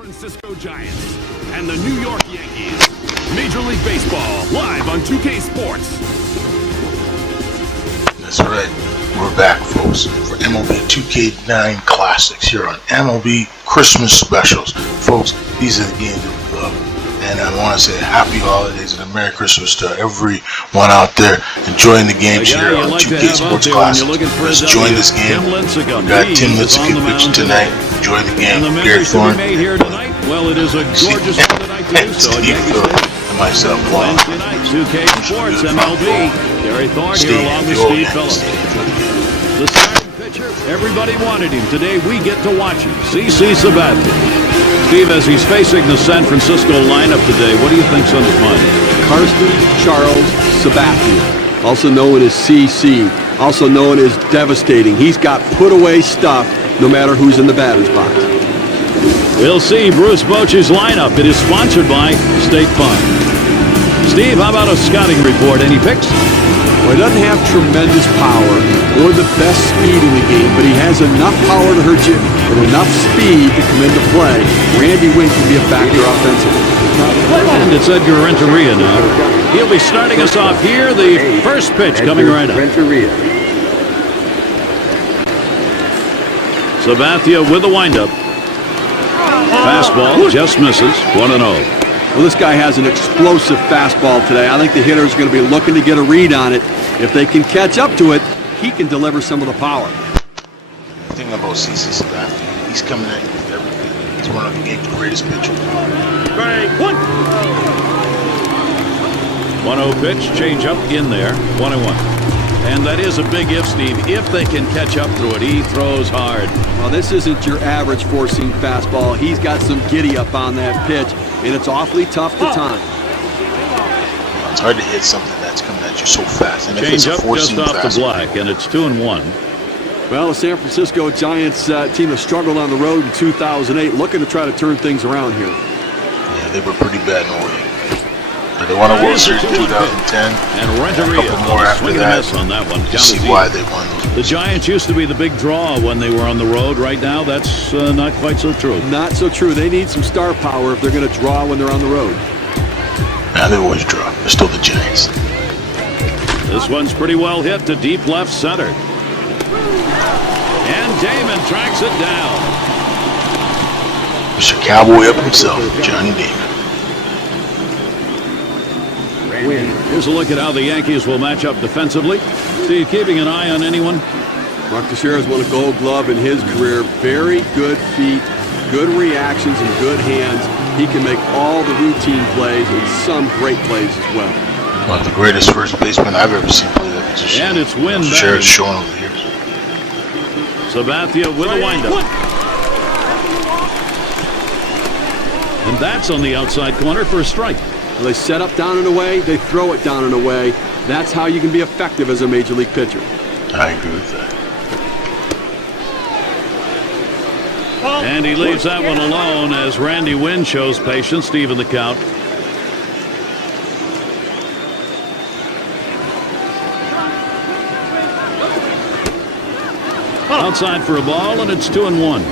Francisco Giants and the New York Yankees. Major League Baseball, live on 2K Sports. That's right. We're back, folks, for MLB 2K9 Classics here on MLB Christmas Specials. Folks, these are the games that we love. And I want to say happy holidays and a Merry Christmas to everyone out there enjoying the games here on 2K Sports Classics. Let's join this game. We got Tim Litzke pitching tonight. Enjoy the game. Gary Thorne. Well, it is a gorgeous tonight to do so. And myself, Wednesday night, 2K Sports MLB. Gary Thorne here along with Steve Phillips. The starting pitcher, everybody wanted him. Today we get to watch him. CC Sabathia. Steve, as he's facing the San Francisco lineup today, what do you think's on his mind? Karsten Charles Sabathia, also known as CC, also known as devastating. He's got put-away stuff no matter who's in the batter's box. We'll see Bruce Bochy's lineup. It is sponsored by State Farm. Steve, how about a scouting report? Any picks? Well, he doesn't have tremendous power or the best speed in the game, but he has enough power to hurt you and enough speed to come into play. Randy Wynn can be a factor offensively. And it's Edgar Renteria now. He'll be starting us off here. The first pitch coming right up. Sabathia with the windup. Fastball just misses. 1-0. Well, this guy has an explosive fastball today. I think the hitter is going to be looking to get a read on it. If they can catch up to it, he can deliver some of the power. The thing about CC Sabathia, he's coming at you with everything. He's one of the game's greatest pitchers. Strike one. 1-0 pitch, change up in there. 1-1. And that is a big if, Steve. If they can catch up through it, he throws hard. Well, this isn't your average four-seam fastball. He's got some giddy up on that pitch, and it's awfully tough to time. It's hard to hit something that's coming at you so fast. And change up just off the black, and it's 2-1. Well, the San Francisco Giants team has struggled on the road in 2008, looking to try to turn things around here. Yeah, they were pretty bad in 08. But they won a World Series in 2010, and a couple more after that. On that one. You see why they won those. The Giants used to be the big draw when they were on the road. Right now, that's not quite so true. Not so true. They need some star power if they're going to draw when they're on the road. Now they always draw. They're still the Giants. This one's pretty well hit to deep left center. And Damon tracks it down. Mr. Cowboy up himself, Johnny Damon. Here's a look at how the Yankees will match up defensively. Steve, keeping an eye on anyone? Mark Teixeira's won a Gold Glove in his career. Very good feet, good reactions, and good hands. He can make all the routine plays and some great plays as well. One of the greatest first basemen I've ever seen play that position. And it's Wynn back. Teixeira's shown over the years. Sabathia with a windup. And that's on the outside corner for a strike. Well, they set up down and away, they throw it down and away. That's how you can be effective as a major league pitcher. I agree with that. And he leaves that one alone as Randy Wynn shows patience to even the count. Outside for a ball, and it's 2-1.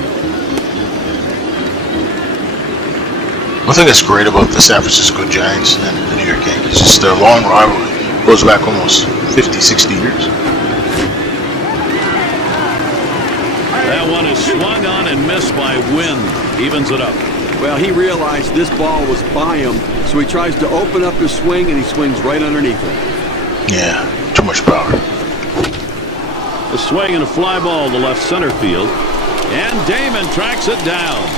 One thing that's great about the San Francisco Giants and the New York Yankees is their long rivalry. It goes back almost 50, 60 years. That one is swung on and missed by Wynn. Evens it up. Well, he realized this ball was by him, so he tries to open up his swing, and he swings right underneath it. Yeah, too much power. A swing and a fly ball to left center field. And Damon tracks it down.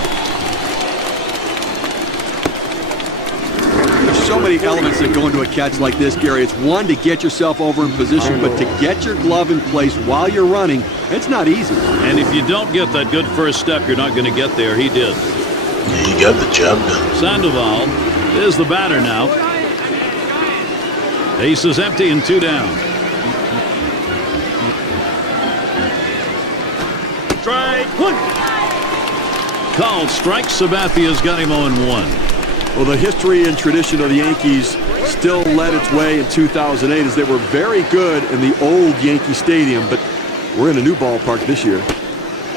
There's so many elements that go into a catch like this, Gary. It's one, to get yourself over in position, but to get your glove in place while you're running, it's not easy. And if you don't get that good first step, you're not going to get there. He did. Yeah, he got the job done. Sandoval is the batter now. Base is empty and 2 down. Strike one. Called strike. Sabathia's got him 0-1. Well, the history and tradition of the Yankees still led its way in 2008 as they were very good in the old Yankee Stadium, but we're in a new ballpark this year.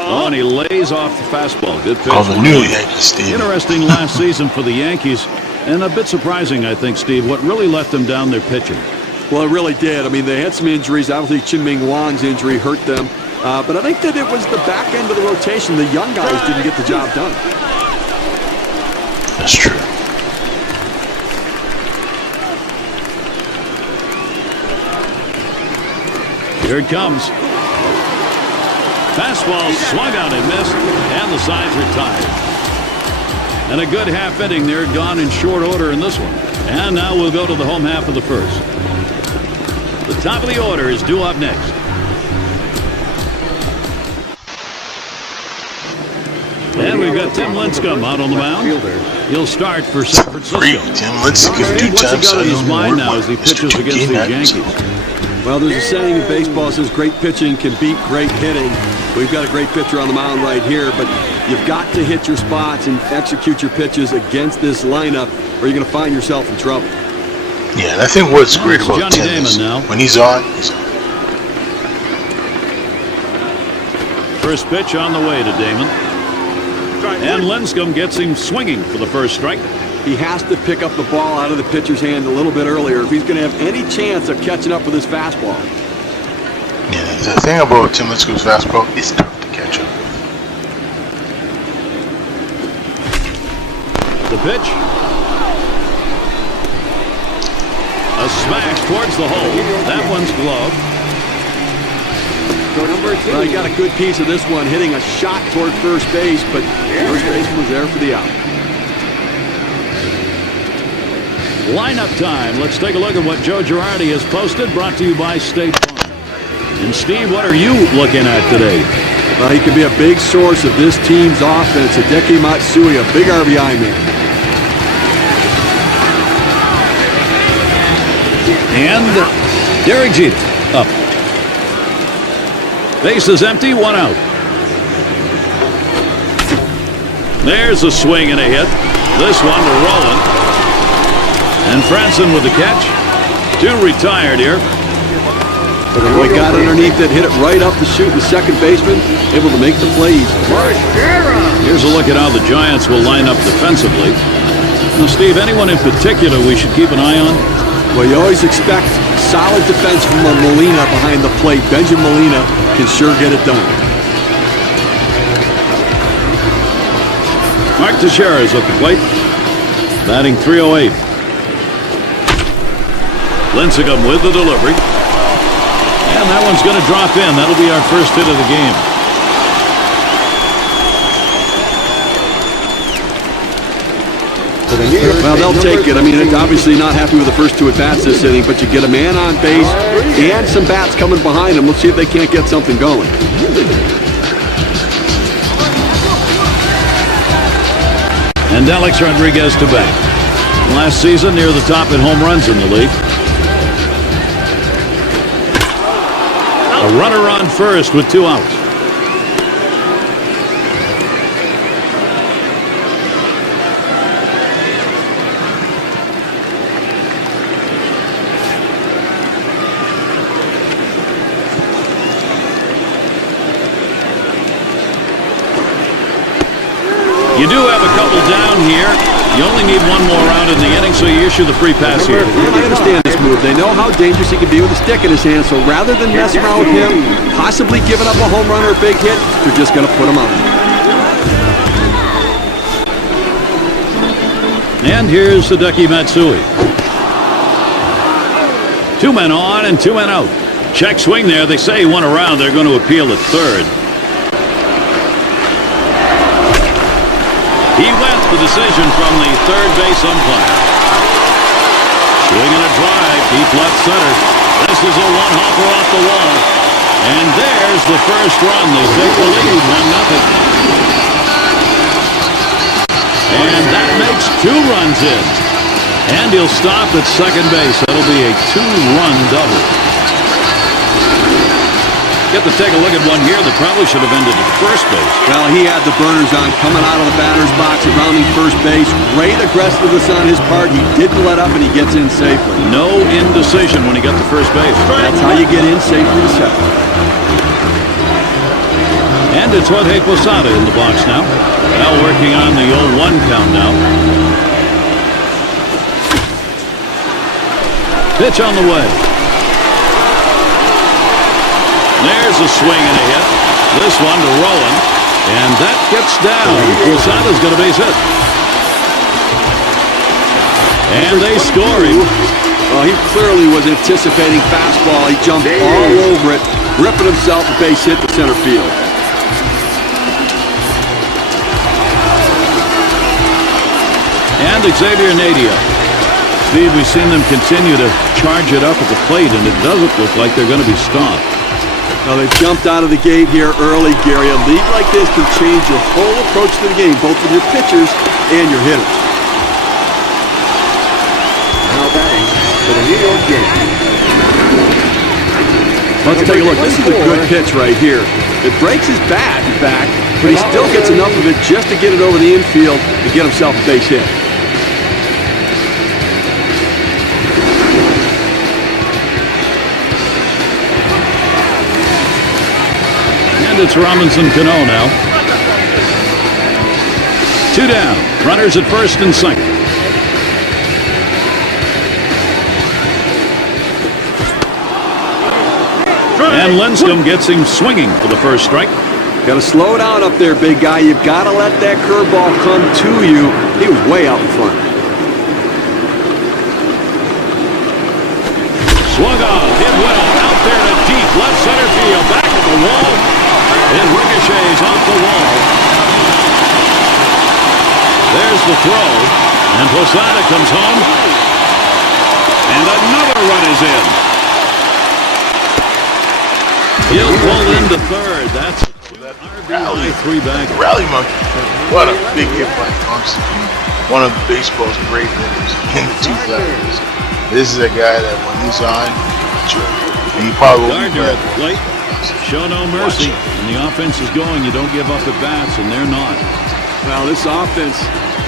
Oh, and he lays off the fastball. Good pitch. Of the new Yankee Stadium. Interesting last season for the Yankees, and a bit surprising, I think, Steve, what really let them down their pitching. Well, it really did. I mean, they had some injuries. Obviously, Chien-Ming Wang's injury hurt them. But I think that it was the back end of the rotation. The young guys didn't get the job done. That's true. Here it comes. Fastball swung out and missed, and the sides are tied. And a good half inning there, gone in short order in this one. And now we'll go to the home half of the first. The top of the order is due up next. And we've got Tim Lincecum out on the mound. He'll start for San Francisco. Tim Lincecum, Steve, what's he got on his mind now as he pitches against the Yankees? Well, there's a saying in baseball that says great pitching can beat great hitting. We've got a great pitcher on the mound right here, but you've got to hit your spots and execute your pitches against this lineup, or you're going to find yourself in trouble. Yeah, and I think what's great about Johnny Tim Damon is now. when he's on, he's on. First pitch on the way to Damon. And Lincecum gets him swinging for the first strike. He has to pick up the ball out of the pitcher's hand a little bit earlier if he's going to have any chance of catching up with his fastball. Yeah, the thing about Tim Lincecum's fastball, it's tough to catch up. The pitch. A smash towards the hole. That one's gloved. Well, he got a good piece of this one, hitting a shot toward first base, but first baseman was there for the out. Lineup time. Let's take a look at what Joe Girardi has posted, brought to you by State Farm. And Steve, what are you looking at today? Well, he could be a big source of this team's offense. Hideki Matsui, a big RBI man. And Derek Jeter up. Base is empty, one out. There's a swing and a hit. This one to Roland. And Franson with the catch. Two retired here. But he got underneath it, hit it right up the chute, the second baseman able to make the play easy. Here's a look at how the Giants will line up defensively. Now, Steve, anyone in particular we should keep an eye on? Well, you always expect solid defense from Molina behind the plate. Benjamin Molina can sure get it done. Mark Teixeira is at the plate, batting .308. Lincecum with the delivery. And that one's going to drop in. That'll be our first hit of the game. Well, they'll take it. I mean, it's obviously not happy with the first two at-bats this inning, but you get a man on base and some bats coming behind him. Let's see if they can't get something going. And Alex Rodriguez to bat. Last season, near the top in home runs in the league. A runner on first with two outs. You do have a couple down here. You only need one more out in the inning, so you issue the free pass here. I understand this move. They know how dangerous he can be with a stick in his hand, so rather than mess around with him, possibly giving up a home run or a big hit, they're just going to put him on. And here's Hideki Matsui. Two men on and two men out. Check swing there. They say he went around. They're going to appeal at third. He went the decision from the third base umpire. Swing and a drive, deep left center. This is a one-hopper off the wall. And there's the first run. They take the lead, 1-0. And that makes two runs in. And he'll stop at second base. That'll be a two-run double. Get to take a look at one here that probably should have ended at first base. Well, he had the burners on coming out of the batter's box and rounding first base. Great aggressiveness on his part. He didn't let up, and he gets in safely. No indecision when he got to first base. That's how you get in safely to second. And it's Jorge Posada in the box now. Now working on the 0-1 count now. Pitch on the way. There's a swing and a hit. This one to Rowan. And that gets down. Posada's got a base hit. And they score him. Well, he clearly was anticipating fastball. He jumped all over it, ripping himself a base hit to center field. And Xavier Nadia. Steve, we've seen them continue to charge it up at the plate, and it doesn't look like they're going to be stopped. Now, they've jumped out of the gate here early, Gary. A lead like this can change your whole approach to the game, both with your pitchers and your hitters. Now batting for the New York Yankees. Let's take a look. This is a good pitch right here. It breaks his bat, in fact, but he still gets enough of it just to get it over the infield and get himself a base hit. And it's Robinson Cano now. 2 down. Runners at first and second. And Lindstrom gets him swinging for the first strike. Got to slow down up there, big guy. You've got to let that curveball come to you. He was way out in front. Swung on, hit well, out there to deep left center field, back at the wall. It ricochets off the wall. There's the throw, and Posada comes home. And another run is in. He'll pull into third. That's Rally. 3-back. Rally monkey. What a big hit by Thompson. One of baseball's great hitters in the 2000s. This is a guy that when he's on, he probably will be Gardner at the plate. Show no mercy. When the offense is going, you don't give up at bats, and they're not. Well, this offense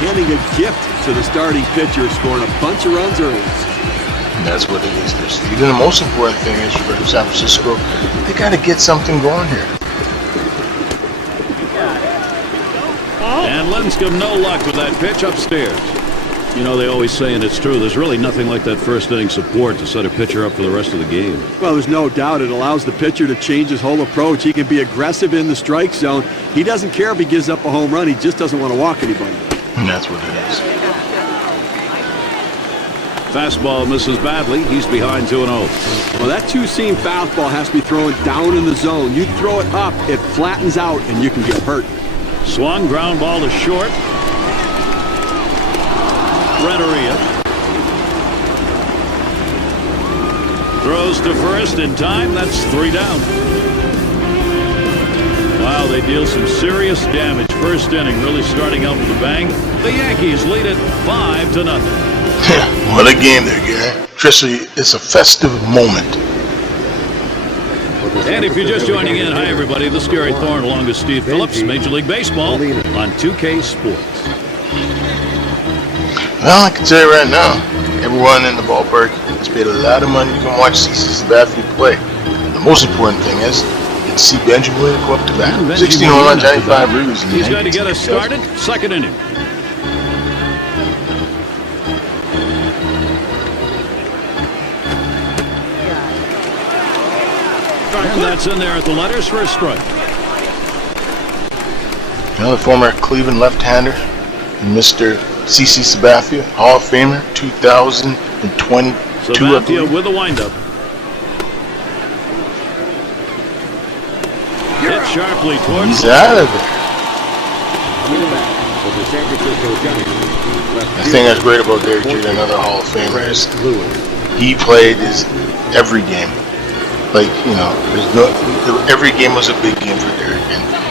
handing a gift to the starting pitcher, scoring a bunch of runs early. And that's what it is. Even the most important thing is for San Francisco, they got to get something going here. And Lindstrom, no luck with that pitch upstairs. You know, they always say, and it's true, there's really nothing like that first inning support to set a pitcher up for the rest of the game. Well, there's no doubt it allows the pitcher to change his whole approach. He can be aggressive in the strike zone. He doesn't care if he gives up a home run. He just doesn't want to walk anybody. And that's what it is. Fastball misses badly. He's behind 2-0. Well, that two-seam fastball has to be thrown down in the zone. You throw it up, it flattens out, and you can get hurt. Swung, ground ball to short. Renteria throws to first in time. That's 3 down. Wow, they deal some serious damage. First inning really starting out with a bang. The Yankees lead it 5-0. What a game there, guy. Trisha, it's a festive moment. And if you're just joining in, hi everybody, this is Gary Thorne along with Steve Phillips, Major League Baseball on 2K Sports. Well, I can tell you right now, everyone in the ballpark has paid a lot of money to come watch CC Sabathia play. The most important thing is to see Benjamin Williams go up to bat. 16 home runs, 95 ribbies. He's going to get us started. Second inning. And that's in there at the letters for a strike. Another former Cleveland left-hander, Mr. CC Sabathia, Hall of Famer, 2022. Sabathia with a windup. Hit sharply towards. He's out of there. The thing that's great about Derek Jeter, another Hall of Famer, is he played his every game. Like, you know, every game was a big game for Derek.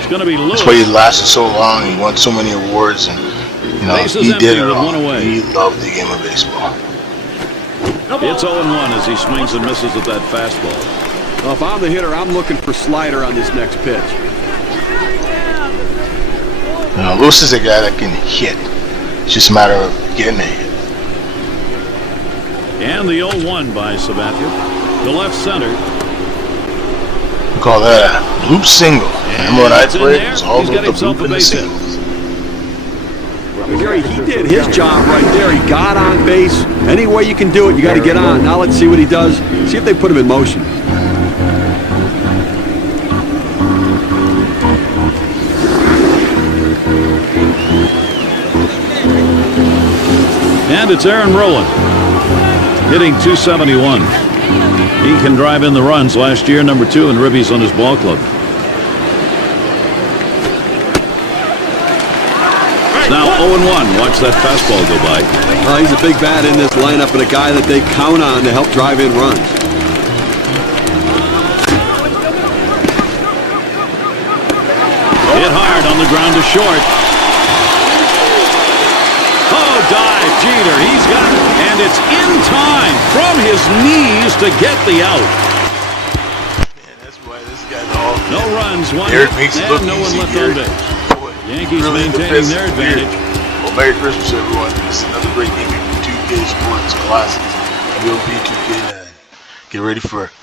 It's going to be Lewis. That's why he lasted so long. He won so many awards, and you know, he did it all. He loved the game of baseball. It's 0-1 as he swings and misses at that fastball. Well, if I'm the hitter, I'm looking for slider on this next pitch. You know, Lewis is a guy that can hit. It's just a matter of getting a hit. And the 0-1 by Sabathia. The left center. We call that a loop single. Remember when I It's in played? there. It was all He's got about the himself loop a and the base hit. singles. Gary, he did his job right there. He got on base. Any way you can do it, you got to get on. Now let's see what he does. See if they put him in motion. And it's Aaron Rowland, hitting .271. He can drive in the runs. Last year, number 2 in ribbies on his ball club. It's now 0-1. Watch that fastball go by. He's a big bat in this lineup and a guy that they count on to help drive in runs. Hit hard on the ground to short. Oh, dive, Jeter. He's got it. And it's in time from his knees to get the out. Man, that's why this guy's all. No runs, one Eric hit, makes it look and no one easy left here. on base. Boy, Yankees really maintaining their defensive advantage. here. Well, Merry Christmas, everyone. This is another great game of 2K Sports Classics. MLB 2K9. Get ready for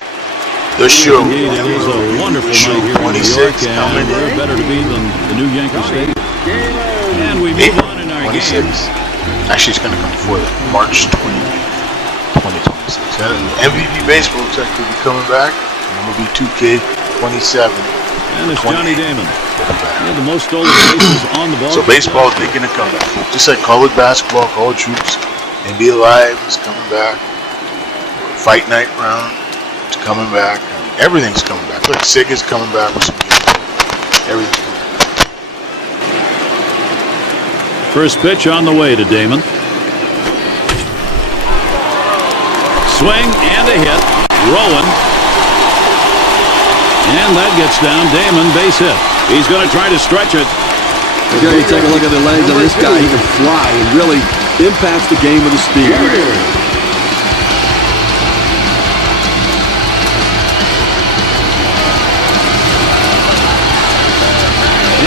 the show. Indeed, it is a wonderful Show night here in New 26 York, coming and we're in. better to be than the new Yankee Stadium. And we move on in our 26. game. Actually, it's going to come before that. March 20th, 2026. MVP Baseball looks like will be coming back. MLB 2K27. And it's Johnny Damon. He had the most stolen bases on the ball. So baseball is making a comeback. Just like college basketball, college hoops, NBA Live is coming back. Fight Night round is coming back. Everything's coming back. Look, SIG is coming back with some games. Everything's coming back. First pitch on the way to Damon. Swing and a hit. Rowan. And that gets down. Damon, base hit. He's going to try to stretch it. Gary, you take a look at the legs of this guy. He can fly and really impacts the game with his speed.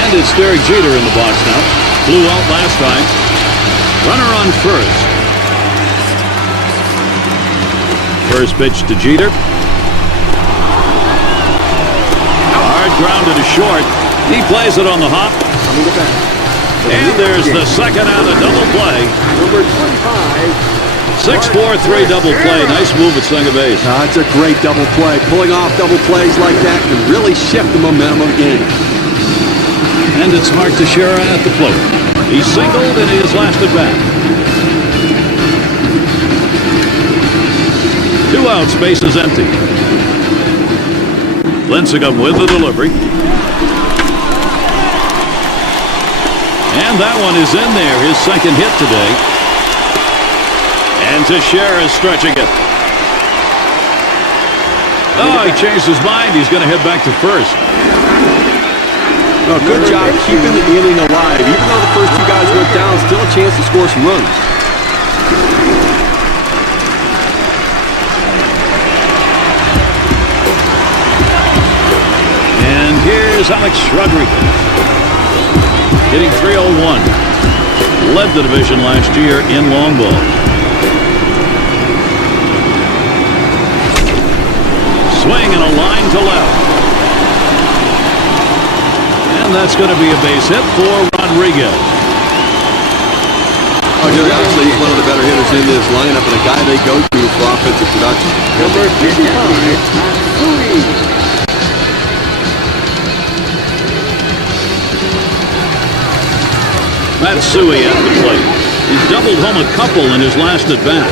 And it's Derek Jeter in the box now. Flew out last time. Runner on first. First pitch to Jeter. Hard grounded to short. He plays it on the hop. And there's the second out, a double play. Number 25. 6-4-3 double play. Nice move at second base. It's a great double play. Pulling off double plays like that can really shift the momentum of the game. And it's Mark Teixeira at the plate. He singled in his last at bat. 2 outs, base is empty. Lincecum with the delivery. And that one is in there, his second hit today. And Teixeira is stretching it. Oh, he changed his mind. He's going to head back to first. Oh, good job keeping the inning alive. Even though the first 2 guys went down, still a chance to score some runs. And here's Alex Rodriguez. Hitting .301. Led the division last year in long ball. Swing and a line to left. And that's going to be a base hit for Rodriguez. Oh, Jerry, obviously he's one of the better hitters in this lineup and a guy they go to for offensive production. Number 55. Matsui at the plate. He's doubled home a couple in his last at bat.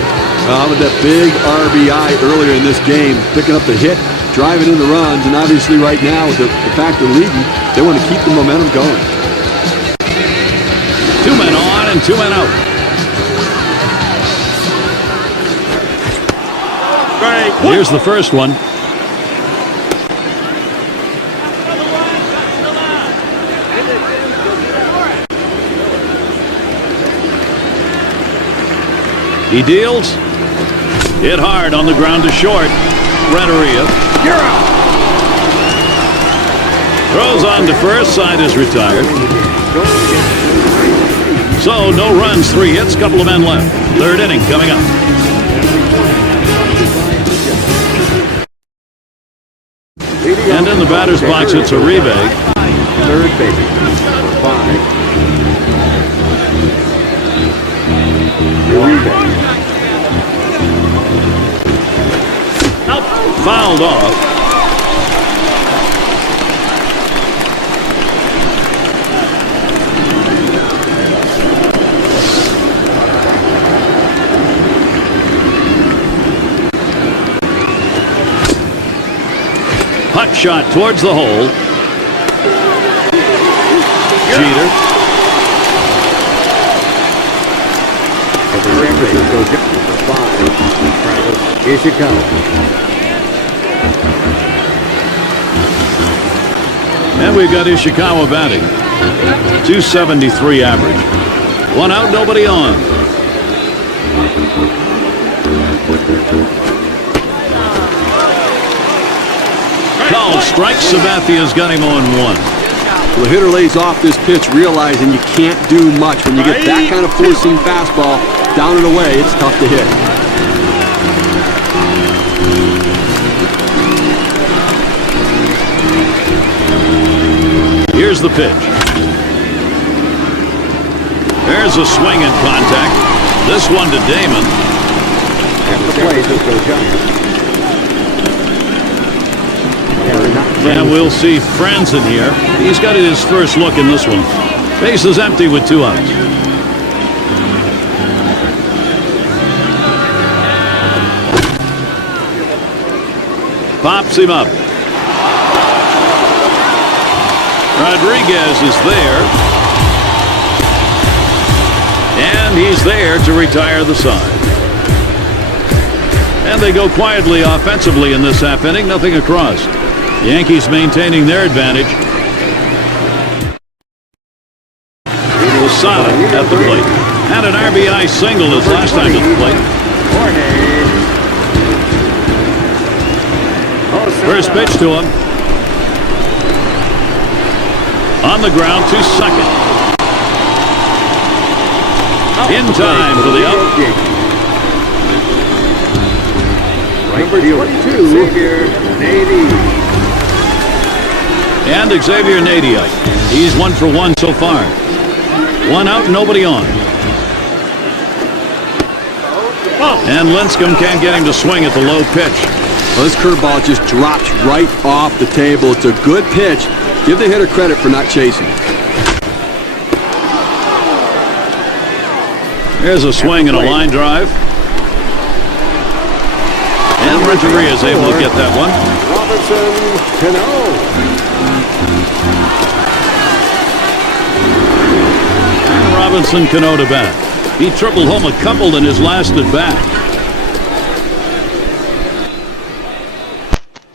With that big RBI earlier in this game, picking up the hit, driving in the runs, and obviously right now with the fact they're leading, they want to keep the momentum going. 2 men on and 2 men out. Here's the first one. He deals. Hit hard on the ground to short. Renteria. You're out. Throws on to first. Side is retired. So no runs, 3 hits, couple of men left. Third inning coming up. And in the batter's box, it's Uribe. third base. Number 5. Fouled off. Hot shot towards the hole. Jeter. And we've got Ishikawa batting. 273 average. One out, nobody on. Called strike. Sabathia's got him on 1. The hitter lays off this pitch, realizing you can't do much. When you get that kind of four-seam fastball down and away, it's tough to hit. Here's the pitch. There's a swing and contact. This one to Damon. At the plate, this goes Giants. And we'll see Franzen here. He's got his first look in this one. Base is empty with 2 outs. Pops him up. Rodriguez is there. And he's there to retire the side. And they go quietly offensively in this half inning. Nothing across. Yankees maintaining their advantage. Losada at the plate. Had an RBI single his last time at the plate. First pitch to him. On the ground to second. In time for the out. Number 22, Xavier Nady. And Xavier Nady. He's 1 for 1 so far. 1 out, nobody on. And Lincecum can't get him to swing at the low pitch. Well, this curveball just drops right off the table. It's a good pitch. Give the hitter credit for not chasing. There's a swing and a line drive. And Renteria is able to get that one. Robinson Cano. And Robinson Cano to bat. He tripled home a couple in his last at bat.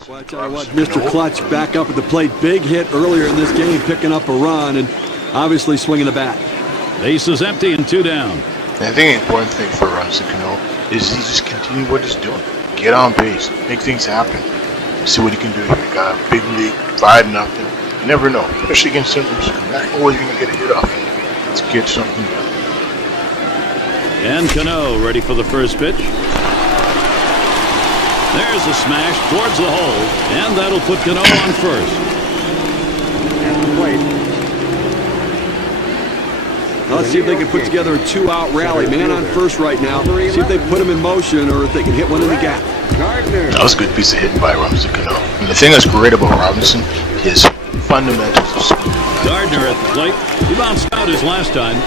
Well, I tell you what, Mr. Clutch back up at the plate. Big hit earlier in this game, picking up a run and obviously swinging the bat. Base is empty and 2 down. And I think the important thing for Robinson Cano is he just continue what he's doing. Get on base, make things happen. See what he can do here. He got a big lead, 5-0. You never know, especially against Central. You're not always going to get a hit off. Let's get something done. And Cano ready for the first pitch. There's a smash towards the hole, and that'll put Cano on first. At the plate. Let's see if they can put together a 2-out rally. Man on first right now. See if they put him in motion or if they can hit one in the gap. Gardner. That was a good piece of hitting by Robinson Cano. And the thing that's great about Robinson, his fundamentals of speed. Gardner at the plate. He bounced out his last time.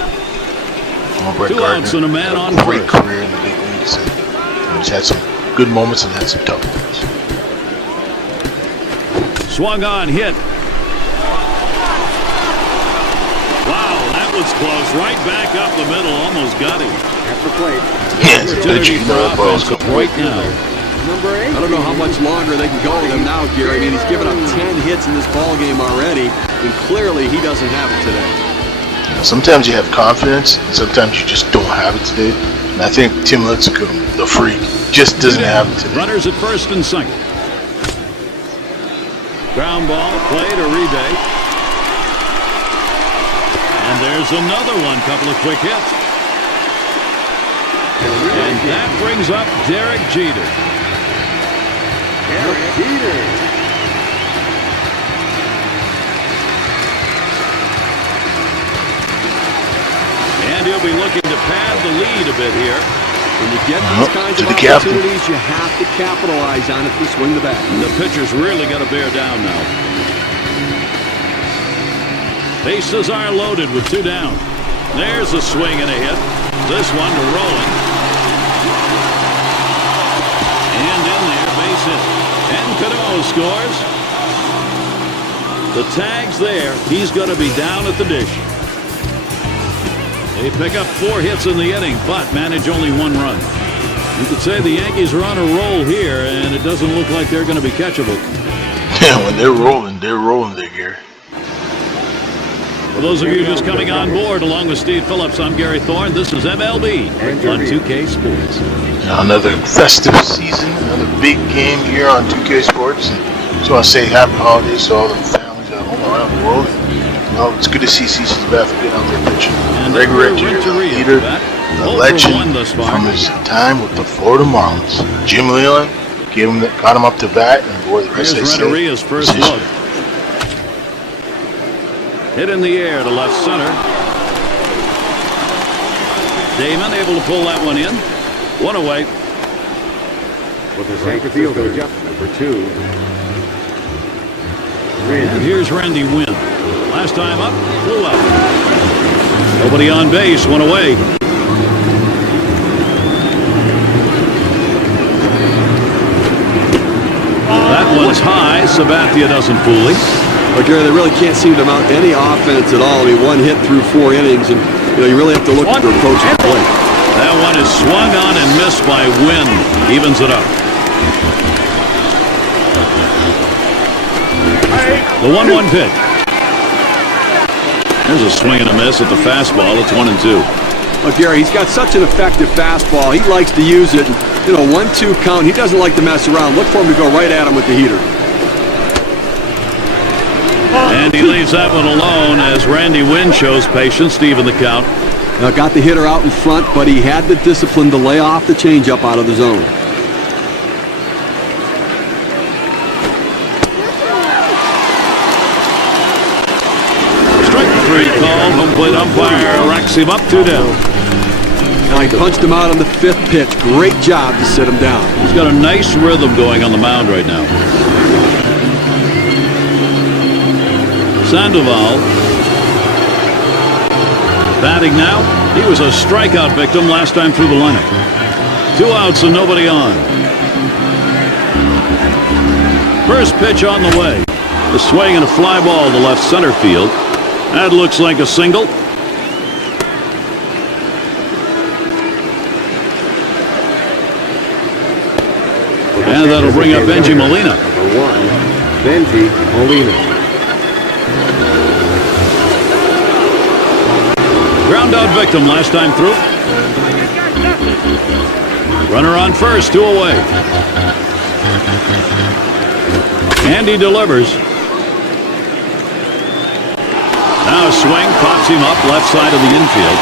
2 outs and a man on great first. career in the big leagues. And he's had some good moments and had some tough ones. Swung on, hit. Wow, that was close. Right back up the middle. Almost got him. At the plate. Yeah, it's a Opportunity pitch. You for know the ball's offense going right now. Number 8. I don't know how much longer they can go with him now, Gary. I mean, he's given up 10 hits in this ball game already, and clearly he doesn't have it today. Sometimes you have confidence, and sometimes you just don't have it today. And I think Tim Lincecum, the freak, just doesn't have it today. Runners at first and second. Ground ball, play to Uribe. And there's another one, couple of quick hits. And that brings up Derek Jeter. Derek Jeter. And he'll be looking to pad the lead a bit here. When you get these kinds of opportunities, you have to capitalize on it to swing the bat. And the pitcher's really got to bear down now. Bases are loaded with 2 down. There's a swing and a hit. This one to Rowland. And in there, base hit. And Cano scores. The tag's there. He's going to be down at the dish. They pick up 4 hits in the inning, but manage only 1 run. You could say the Yankees are on a roll here, and it doesn't look like they're going to be catchable. Yeah, when they're rolling there, Gary. For those of you just coming on board, along with Steve Phillips, I'm Gary Thorne. This is MLB on 2K Sports. Another festive season, another big game here on 2K Sports. And just want to say happy holidays to all the families at home around the world. Well, it's good to see CC Sabathia getting out there pitching. Greg Renteria, the leader, the legend from his time with the Florida Marlins. Jim Leland got him up to bat, and boy, the rest they say. Renteria's first look. Hit in the air to left center. Damon able to pull that one in. 1 away. With the center fielder, number 2. And here's Randy Wynn. Last time up, flew out. Nobody on base, 1 away. That one's high. Sabathia doesn't fool him. But Gary, they really can't seem to mount any offense at all. I mean, 1 hit through 4 innings, and you really have to look at their approach to the plate. That one is swung on and missed by Wynn. Evens it up. The 1-1 pitch. There's a swing and a miss at the fastball. It's 1-2. Well, Gary, he's got such an effective fastball. He likes to use it. 1-2 count. He doesn't like to mess around. Look for him to go right at him with the heater. And he leaves that one alone as Randy Wynn shows patience to even the count. Now, got the hitter out in front, but he had the discipline to lay off the changeup out of the zone. Strike 3 called. Home plate umpire racks him up 2 down. Now he punched him out on the 5th pitch. Great job to sit him down. He's got a nice rhythm going on the mound right now. Sandoval batting now. He was a strikeout victim last time through the lineup. 2 outs and nobody on. First pitch on the way. The swing and a fly ball to left center field. That looks like a single. And that'll bring up Benji Molina. Number 1, Benji Molina. Ground out victim last time through. Runner on first, 2 away. And he delivers. Now a swing, pops him up left side of the infield.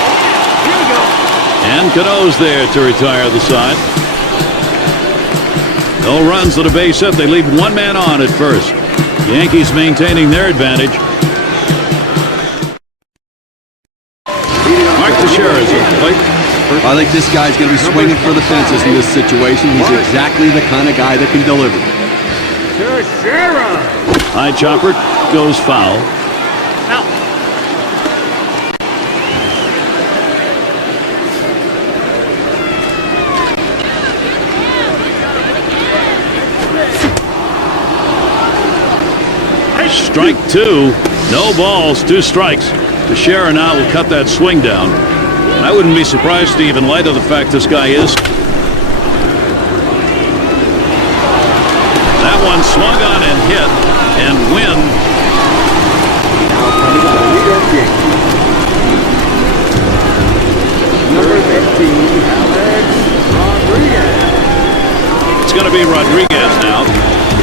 And Cano's there to retire the side. No runs at a base hit. They leave 1 man on at first. Yankees maintaining their advantage. I think this guy's going to be swinging for the fences in this situation. He's exactly the kind of guy that can deliver. High chopper goes foul. Strike 2. No balls, 2 strikes. Teixeira now will cut that swing down. I wouldn't be surprised, Steve, in light of the fact this guy is. That one swung on and hit, and Wynn. Number 15, Alex Rodriguez. It's going to be Rodriguez now.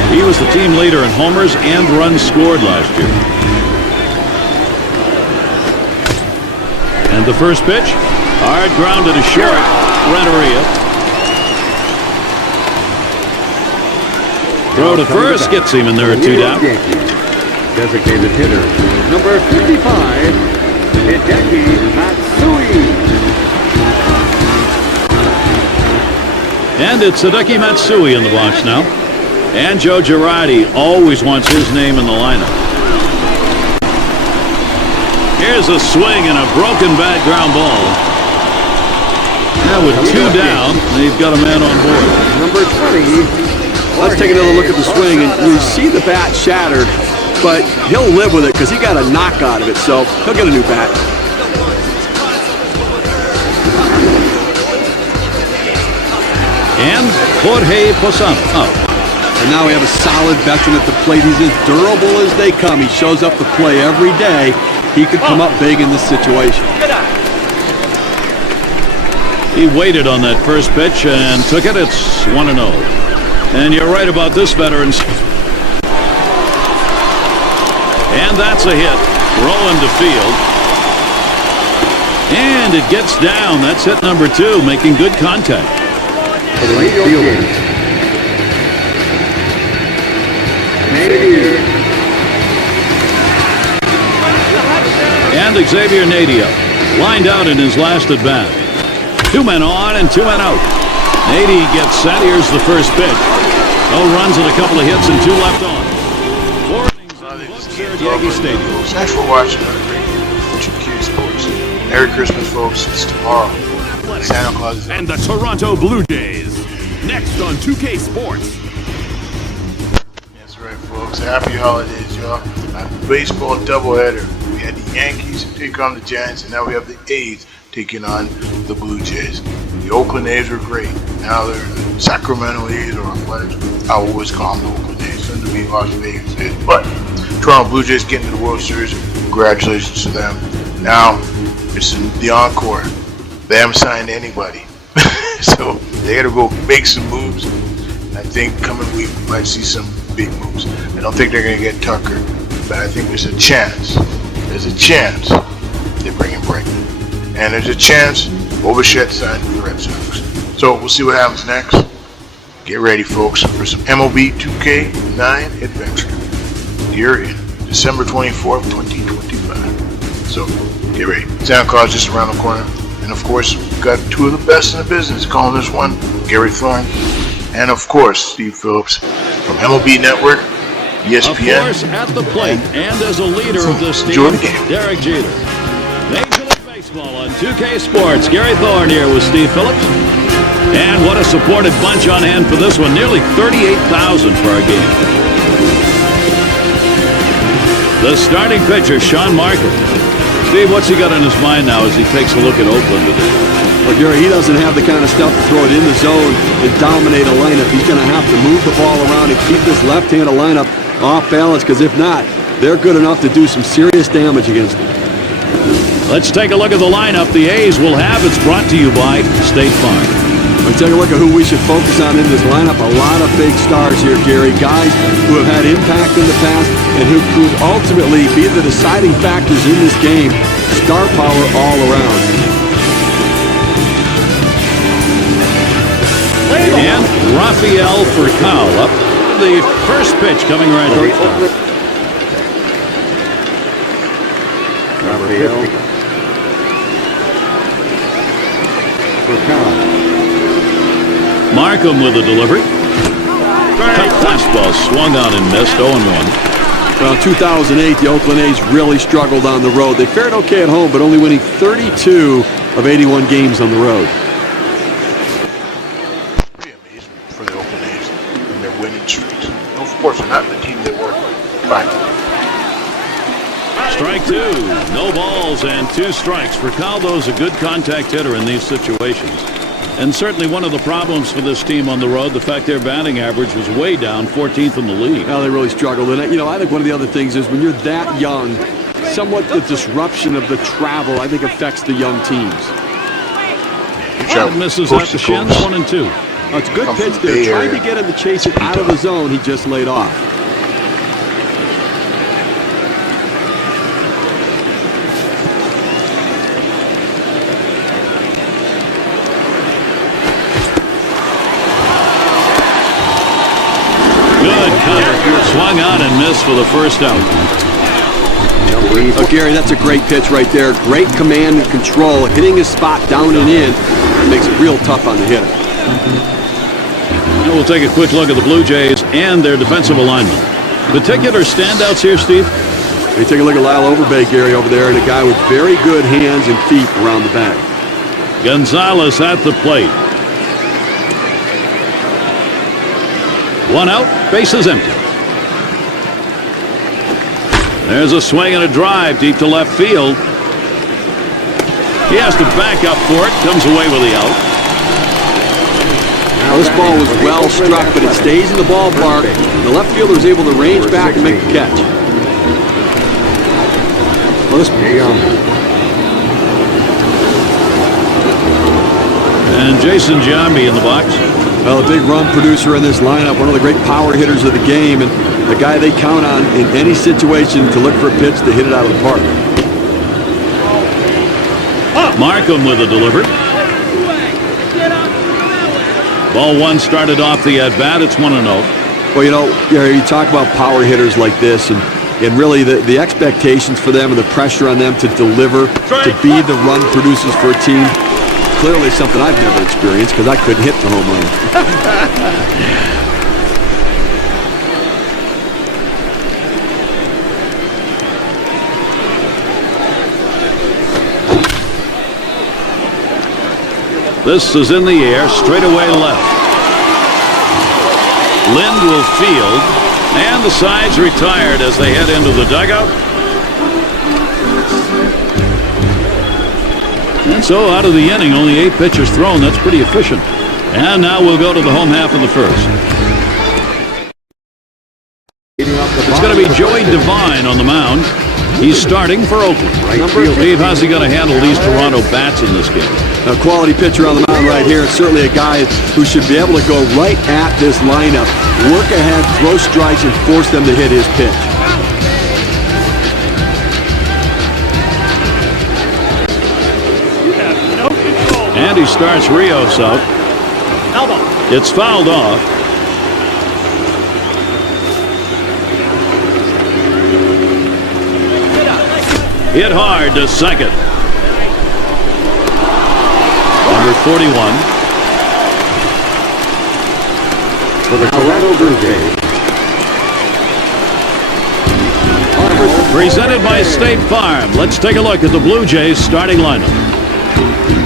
He was the team leader in homers and runs scored last year. And the first pitch, hard grounded to short. Renteria. Throw to first gets him, and there are 2 down. Designated hitter, number 55, Hideki Matsui. And it's Hideki Matsui in the box now. And Joe Girardi always wants his name in the lineup. Here's a swing and a broken bat ground ball. Now with 2 down, they've got a man on board. Number 20. Let's take another look at the swing, and you see the bat shattered, but he'll live with it because he got a knock out of it, so he'll get a new bat. And Jorge Posada up. And now we have a solid veteran at the plate. He's as durable as they come. He shows up to play every day. He could come up big in this situation. He waited on that first pitch and took it. It's 1-0. And you're right about this veteran. And that's a hit. Rolling to field. And it gets down. That's hit number 2, making good contact. Right fielder. And Xavier Nadia lined out in his last at bat. 2 men on and 2 men out. Nady gets set. Here's the first pitch. No runs and a couple of hits and 2 left on. 4 innings on the books here at Yankee Stadium. Thanks for watching our great 2K Sports. Merry Christmas, folks. It's tomorrow. Santa Claus is and the Toronto Blue Jays. Next on 2K Sports. That's right, folks. Happy holidays, y'all. A baseball doubleheader. We had the Yankees take on the Giants, and now we have the A's taking on the Blue Jays. The Oakland A's were great. Now they're the Sacramento A's or Athletics. I always call them the Oakland A's, soon to be Las Vegas A's. But Toronto Blue Jays getting to the World Series. Congratulations to them. Now it's the encore. They haven't signed anybody. So they got to go make some moves. I think coming week we might see some big moves. I don't think they're going to get Tucker, but I think there's a chance. There's a chance they bring in Bergman. And there's a chance Bobichet signed with the Red Sox. So we'll see what happens next. Get ready, folks, for some MLB 2K9 adventure here in December 24th, 2025. So get ready. Santa Claus just around the corner. And of course, we've got 2 of the best in the business calling this one, Gary Thorne, and of course, Steve Phillips from MLB Network, ESPN. Of course, at the plate and as a leader of this team, Enjoy the game. Derek Jeter. Major League Baseball on 2K Sports. Gary Thorne here with Steve Phillips. And what a supported bunch on hand for this one. Nearly 38,000 for our game. The starting pitcher, Sean Markham. Steve, what's he got on his mind now as he takes a look at Oakland today? Well, Gary, he doesn't have the kind of stuff to throw it in the zone and dominate a lineup. He's going to have to move the ball around and keep this left-handed lineup off balance, because if not, they're good enough to do some serious damage against him. Let's take a look at the lineup the A's will have. It's brought to you by State Farm. Let's take a look at who we should focus on in this lineup. A lot of big stars here, Gary. Guys who have had impact in the past and who could ultimately be the deciding factors in this game. Star power all around. And Rafael Furcal up. The first pitch coming right up. Rafael Furcal. Markham with a delivery. Cut fastball swung on and missed. 0-1. Well, 2008, the Oakland A's really struggled on the road. They fared okay at home, but only winning 32 of 81 games on the road. Pretty amazing for the Oakland A's and their winning streaks. No, of course, they're not the team they were. Fine. Strike 2. No balls and 2 strikes. Furcaldo's a good contact hitter in these situations. And certainly one of the problems for this team on the road, the fact their batting average was way down, 14th in the league. Well, they really struggled. And, I think one of the other things is when you're that young, somewhat the disruption of the travel, I think, affects the young teams. Misses at the shins, 1-2. Oh, it's a good pitch there. Trying to get him to chase it out of the zone. He just laid off. Swung on and missed for the first out. Oh, Gary, that's a great pitch right there. Great command and control. Hitting his spot down and in makes it real tough on the hitter. Now we'll take a quick look at the Blue Jays and their defensive alignment. Particular standouts here, Steve? You take a look at Lyle Overbay, Gary, over there, and a guy with very good hands and feet around the bag. Gonzalez at the plate. One out, bases empty. There's a swing and a drive deep to left field. He has to back up for it. Comes away with the out. Now this ball was well struck, but it stays in the ballpark. The left fielder is able to range back and make the catch. Well, this and Jason Giambi in the box. Well, a big run producer in this lineup, one of the great power hitters of the game, and the guy they count on in any situation to look for a pitch to hit it out of the park. Markham with a delivery. Ball one started off the at-bat. It's 1-0. Well, you talk about power hitters like this, and really the expectations for them and the pressure on them to deliver, to be the run producers for a team, clearly something I've never experienced because I couldn't hit the home run. This is in the air, straight away left. Lind will field, and the side's retired as they head into the dugout. And so out of the inning, only 8 pitches thrown. That's pretty efficient. And now we'll go to the home half of the first. It's going to be Joey Devine on the mound. He's starting for Oakland. Steve, how's he going to handle these Toronto bats in this game? A quality pitcher on the mound right here. It's certainly a guy who should be able to go right at this lineup, work ahead, throw strikes, and force them to hit his pitch. And he starts Rios out. It's fouled off. Hit hard to second. Number 41. For the Colorado Blue Jays. Presented by State Farm. Let's take a look at the Blue Jays starting lineup.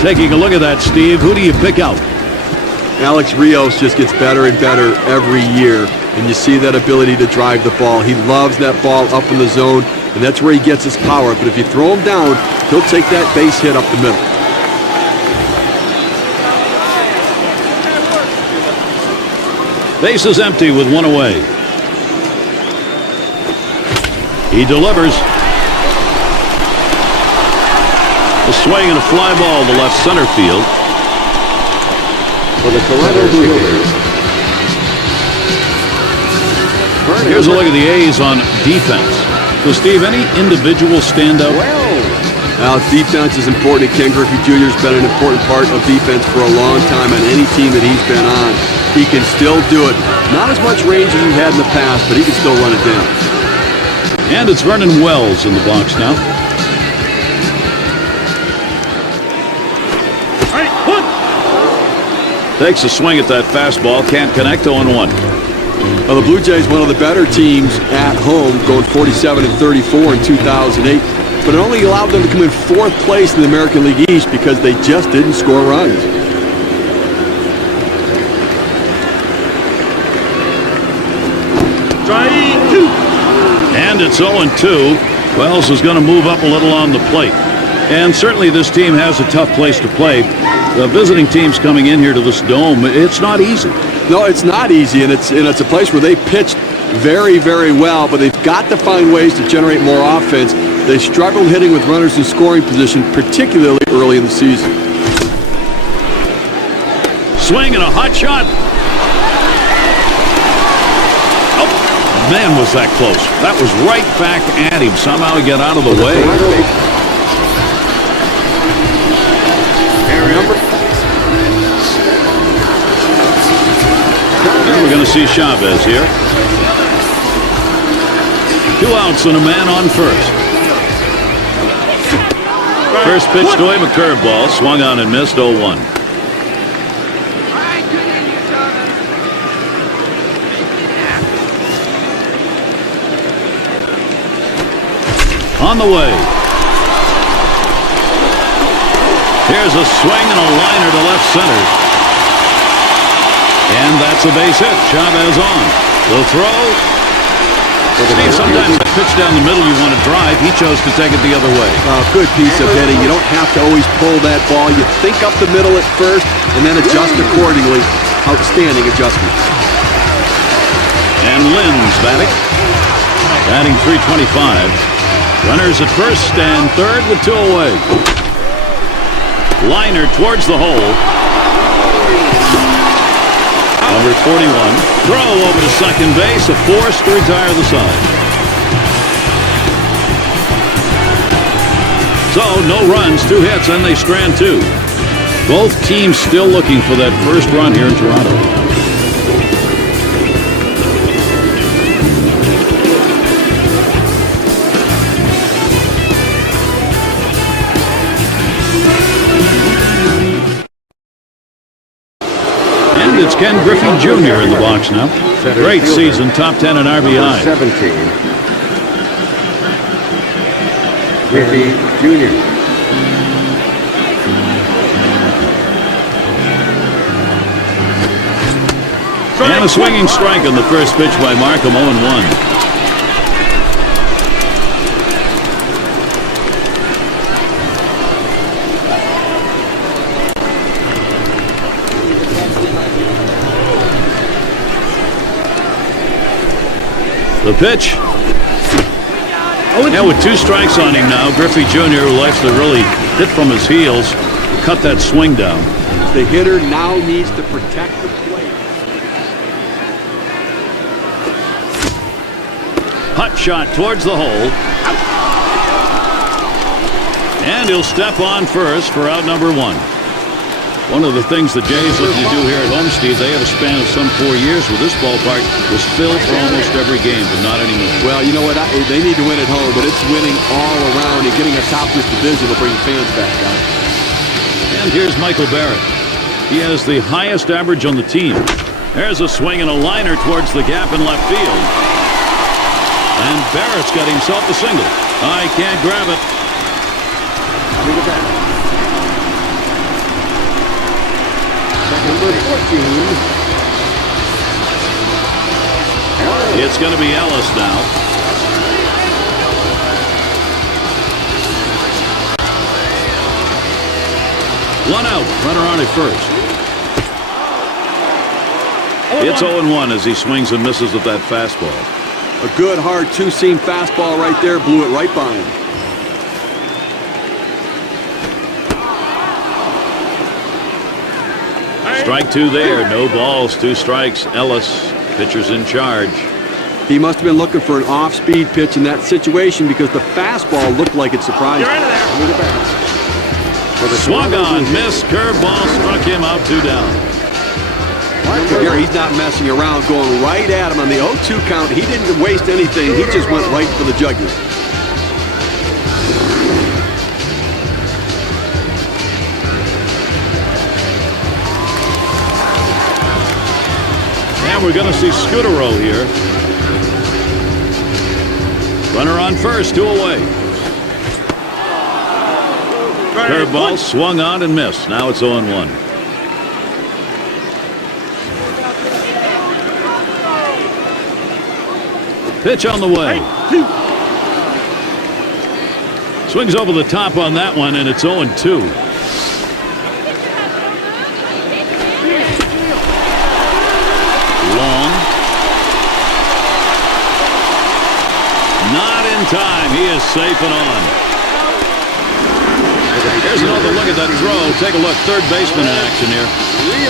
Taking a look at that, Steve, who do you pick out? Alex Rios just gets better and better every year, and you see that ability to drive the ball. He loves that ball up in the zone, and that's where he gets his power. But if you throw him down, he'll take that base hit up the middle. Base is empty with one away. He delivers. A swing and a fly ball to left center field. For the Colorado Blue Jays. Here's a look at the A's on defense. So, Steve, any individual standout? Now, defense is important. Ken Griffey Jr. has been an important part of defense for a long time on any team that he's been on. He can still do it. Not as much range as he had in the past, but he can still run it down. And it's Vernon Wells in the box now. Takes a swing at that fastball. Can't connect. 0-1. Well, the Blue Jays, one of the better teams at home, going 47-34 in 2008. But it only allowed them to come in 4th place in the American League East because they just didn't score runs. And it's 0-2. Wells is going to move up a little on the plate. And certainly this team has a tough place to play. The visiting teams coming in here to this dome, it's not easy. No, it's not easy, and it's a place where they pitched very, very well, but they've got to find ways to generate more offense. They struggled hitting with runners in scoring position, particularly early in the season. Swing and a hot shot. Oh, man, was that close. That was right back at him. Somehow he got out of the way. And we're going to see Chavez here. 2 outs and a man on first. First pitch to him, a curveball, swung on and missed. 0-1. On the way. Here's a swing and a liner to left center. And that's a base hit. Chavez on. The throw. Steve, sometimes a pitch down the middle you want to drive. He chose to take it the other way. Good piece of hitting. You don't have to always pull that ball. You think up the middle at first and then adjust accordingly. Outstanding adjustment. And Lynn's batting. Batting .325. Runners at first and third with 2 away. Liner towards the hole. Number 41. Throw over to second base. A force to retire the side. So no runs, 2 hits, and they strand 2. Both teams still looking for that first run here in Toronto. It's Ken Griffey Jr. in the box now. Great season, top 10 in RBI. 17. Griffey Jr. And a swinging strike on the first pitch by Markham, 0-1. The pitch. And with 2 strikes on him now, Griffey Jr., who likes to really hit from his heels, cut that swing down. The hitter now needs to protect the plate. Hot shot towards the hole. And he'll step on first for out number 1. One of the things the Jays looking to do here at home, Steve, they had a span of some 4 years where this ballpark was filled for almost every game, but not anymore. Well, you know what? They need to win at home, but it's winning all around and getting atop this division will bring fans back out. And here's Michael Barrett. He has the highest average on the team. There's a swing and a liner towards the gap in left field. And Barrett's got himself a single. I can't grab it. Number 14. It's going to be Ellis now. One out. Runner on at first. It's 0-1 as he swings and misses with that fastball. A good, hard 2-seam fastball right there. Blew it right by him. Strike 2 there. No balls, 2 strikes. Ellis, pitcher's in charge. He must have been looking for an off-speed pitch in that situation because the fastball looked like it surprised him. Swung on, missed, curveball, struck him out, 2 down. Here he's not messing around, going right at him on the 0-2 count. He didn't waste anything. He just went right for the jugular. We're going to see Scudero here. Runner on first, 2 away. Curveball swung on and missed. Now it's 0-1. Pitch on the way. Swings over the top on that one, and it's 0-2. Time. He is safe and on. Here's another look at that throw. Take a look. Third baseman in action here.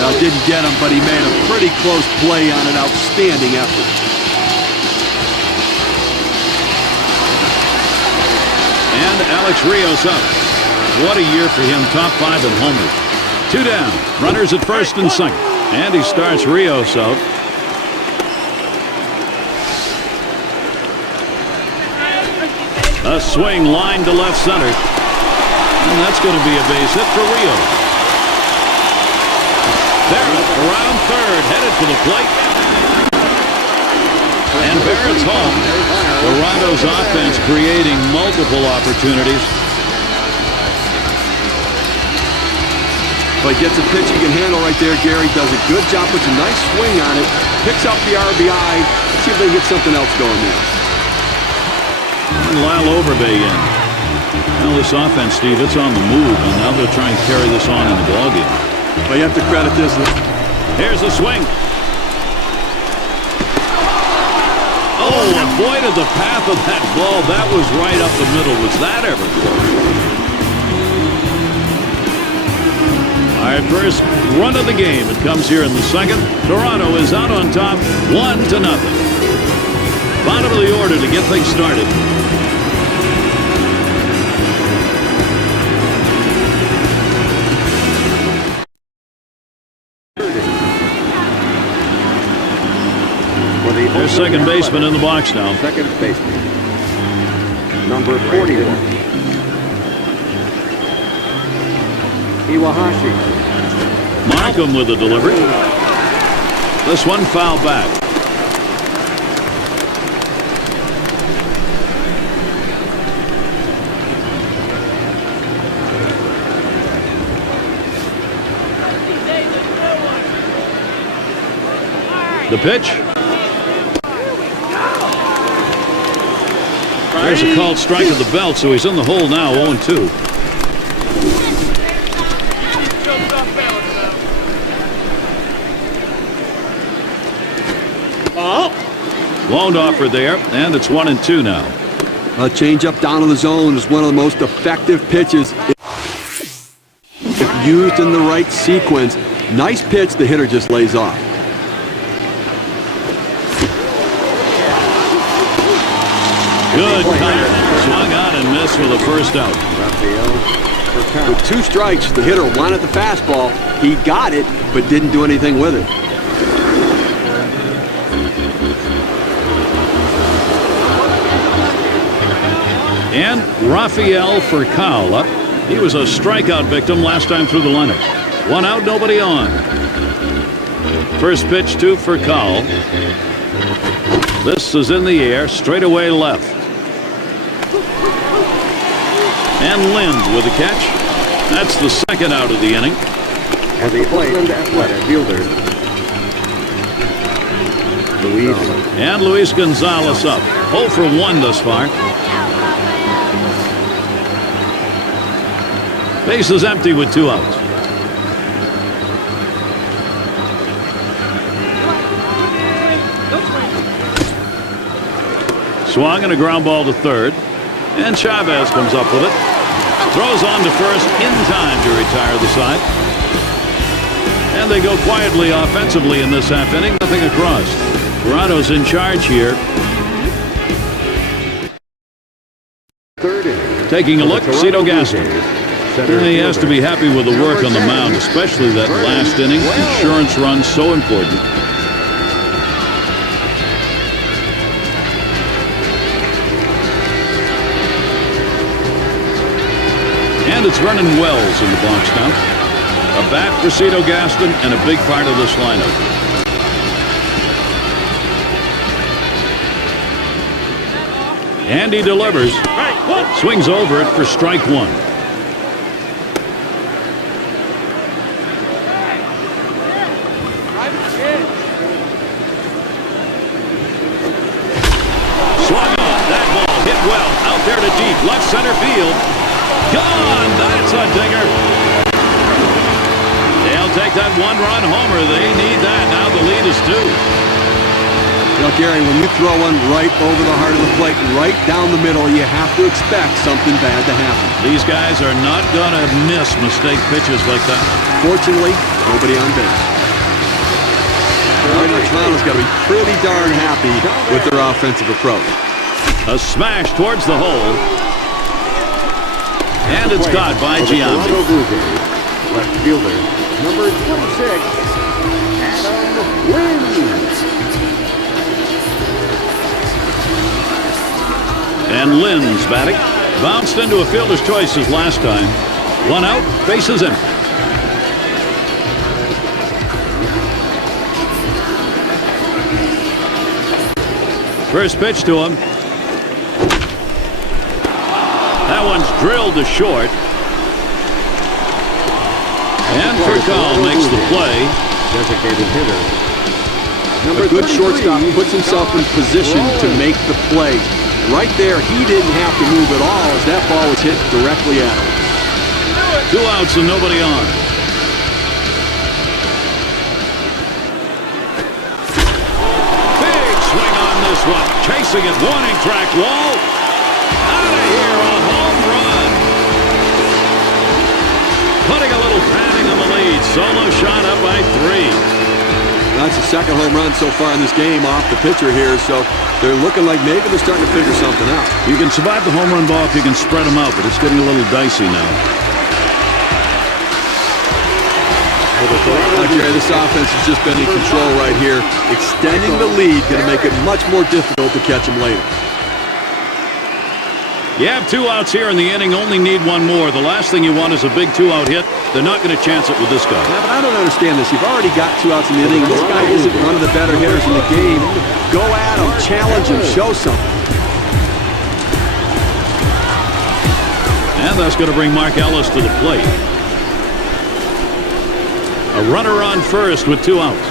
Well, didn't get him, but he made a pretty close play on an outstanding effort. And Alex Rios up. What a year for him. Top 5 in homers. 2 down. Runners at first and second. And he starts Rios out. A swing line to left center. And that's going to be a base hit for Rio. Barrett around third, headed for the plate. And Barrett's home. Toronto's offense creating multiple opportunities. But gets a pitch he can handle right there. Gary does a good job, puts a nice swing on it, picks up the RBI. Let's see if they can get something else going there. Lyle Overbay in. Well, this offense, Steve, it's on the move, and now they'll try and carry this on in the ballgame. But you have to credit this. Here's the swing. Oh, avoided the path of that ball. That was right up the middle. Was that ever close? All right, first run of the game. It comes here in the second. Toronto is out on top, 1-0. Bottom of the order to get things started. There's second baseman in the box now. Second baseman, number 41. Iwahashi. Markham with the delivery. This one foul back. The pitch. There's a called strike of the belt, so he's in the hole now, 0-2. Won't offer there, and it's 1-2 now. A changeup down to the zone is one of the most effective pitches if used in the right sequence. Nice pitch, the hitter just lays off. Good counter. Swung on and missed with a first out. With 2 strikes, the hitter wanted the fastball. He got it, but didn't do anything with it. And Rafael Furcal up. He was a strikeout victim last time through the lineup. 1 out, nobody on. First pitch to Furcal. This is in the air, straight away left. And Lind with the catch. That's the second out of the inning. And the Oakland Athletic fielder, Luis Gonzalez up. 0 for 1 thus far. Base is empty with 2 outs. Swung and a ground ball to third. And Chavez comes up with it. Throws on to first in time to retire the side. And they go quietly offensively in this half inning. Nothing across. Toronto's in charge here. third inning. Taking a look, Cito Gaston. He has to be happy with the work on the mound, especially that last inning. Insurance run so important. And it's Vernon Wells in the box now. A bat for Cito Gaston and a big part of this lineup. And he delivers. Swings over it for strike 1. Swung on. That ball hit well. Out there to deep. Left center field. Gone. That's a dinger. They'll take that 1-run homer. They need that. Now the lead is 2. You know, Gary, when you throw one right over the heart of the plate, right down the middle, you have to expect something bad to happen. These guys are not going to miss mistake pitches like that. Fortunately, nobody on base. Toronto's got to be pretty darn happy with their offensive approach. A smash towards the hole. And it's caught by Giambi. Left fielder, number 26, Adam Lind. And Lynn's batting. Bounced into a fielder's choice as last time. 1 out, bases empty. First pitch to him. that one's drilled to short. And Furcal makes the play. Designated hitter. A good shortstop puts himself in position to make the play. Right there, he didn't have to move at all as that ball was hit directly at him. 2 outs and nobody on. Big swing on this one. Chasing it, warning track wall. Out of here, a home run. Putting a little padding on the lead. Solo shot up by 3. That's the second home run so far in this game off the pitcher here, so they're looking like maybe they're starting to figure something out. You can survive the home run ball if you can spread them out, but it's getting a little dicey now. Jerry, this offense has just been in control right here. Extending the lead, going to make it much more difficult to catch them later. You have 2 outs here in the inning, only need 1 more. The last thing you want is a big 2-out hit. They're not going to chance it with this guy. Yeah, but I don't understand this. You've already got 2 outs in the inning. This guy isn't one of the better hitters in the game. Go at him, challenge him, show something. And that's going to bring Mark Ellis to the plate. A runner on first with 2 outs.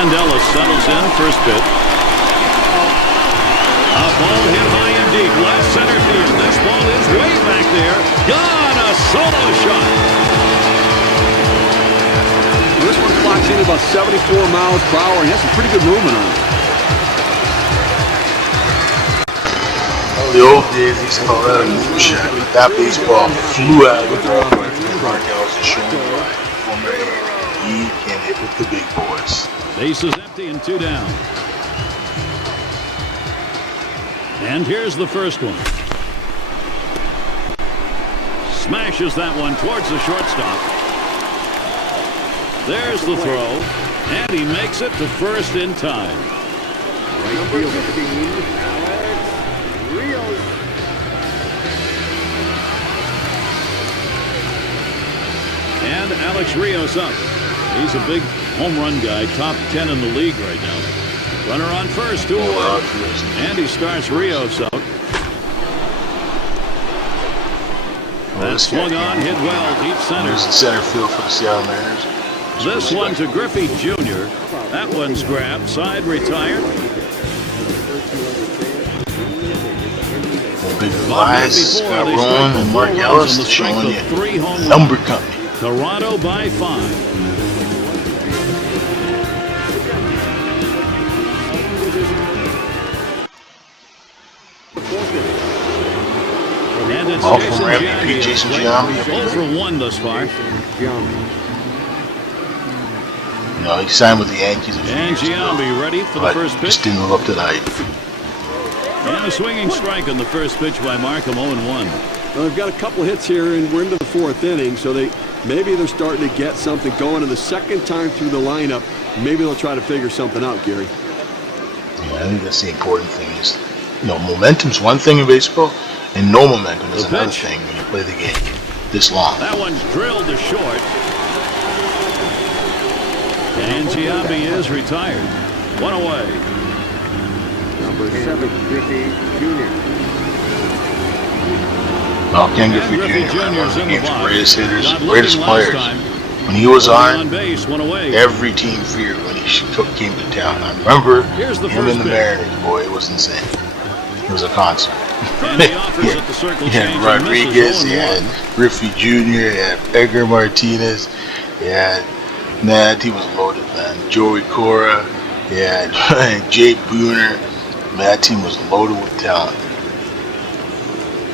And Ellis settles in, first pitch. A ball hit high and deep, left center field. This ball is way back there. Gone, a solo shot. This one seen it about 74 miles per hour, and he has some pretty good movement on it. In the old days, they used to call that a moon shot. That baseball flew out of the ballpark. Mark Ellis is showing why. Former he can hit with the big boys. Base is empty and 2 down. And here's the first one. Smashes that one towards the shortstop. There's the throw, and he makes it to first in time. Right field, Alex Rios. And Alex Rios up. He's a big home run guy, top 10 in the league right now. Runner on first, 2 away. And he starts Rios out. That swung on, hit well, deep center. There's the center field for the Seattle Mariners. This one to Griffey Jr. That one's grabbed, side retired. Big Elias, Scott Rowan, and Mark Ellis showing you number company. Toronto by 5. And it's All from MVP Jason Giambi. 0 for 1 thus far. You know, he signed with the Yankees a few And years ago, Giambi ready for the first pitch. just didn't live up to the hype. And a swinging strike on the first pitch by Markham, 0-1. Well, they've got a couple hits here, and we're into the 4th inning, so maybe they're starting to get something going. And the second time through the lineup, maybe they'll try to figure something out, Gary. Yeah, I think that's the important thing. Is, you know, momentum's one thing in baseball, and no momentum is another thing when you play the game this long. That one's drilled to short. And Giambi is retired. 1 away. Number 7, Griffey Jr. Well, Ken Griffey Jr. one of the game's greatest hitters, greatest players. When he was on, every team feared when he came to town. I remember him in the Mariners, boy, it was insane. It was a concert. He had Rodriguez, he had Griffey Jr., he had Edgar Martinez, he had, man, that team was loaded, man. Joey Cora, he had Jay Booner, man, that team was loaded with talent.